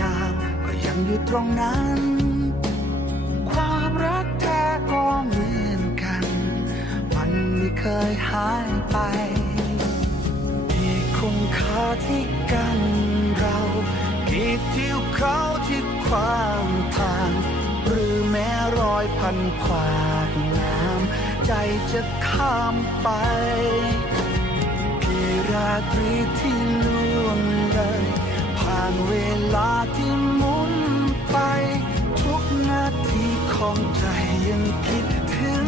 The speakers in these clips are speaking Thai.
ดาว ก็ยังอยู่ตรงนั้น ความรักแท้ก็เหมือนกัน มันไม่เคยหายไปมีคุณค่าที่กันเรากีดที่เขาที่ความทาง หรือแม้รอยพันขวากน้ำใจจะข้ามไปกี่ราตรีที่ล่วงเลยผ่านเวลาที่หมุนไป ทุกนาทีของใจยังคิดถึง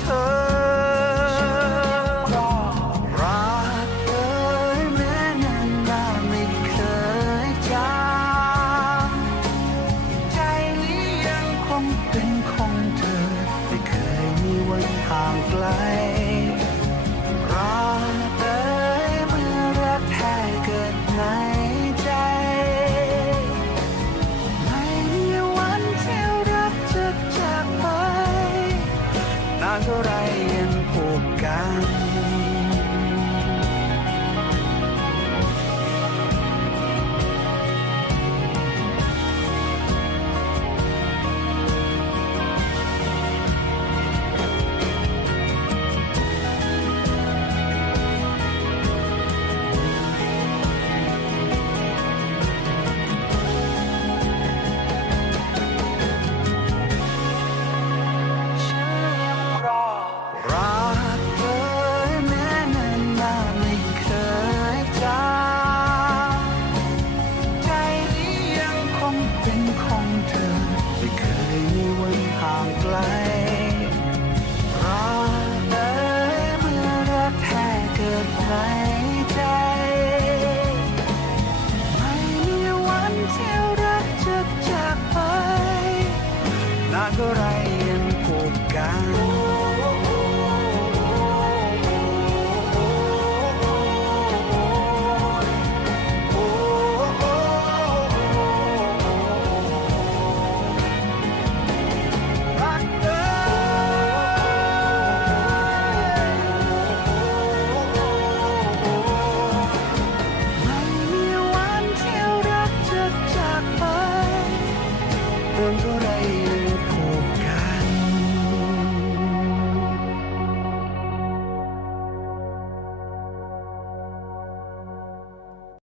เธอรักเอ่ยแม้นานนานไม่เคยจางใจนี้ยังคงเป็นของเธอ ไม่เคยมีวันห่างไกล เท่าไร ก็ไรยังผูกกัน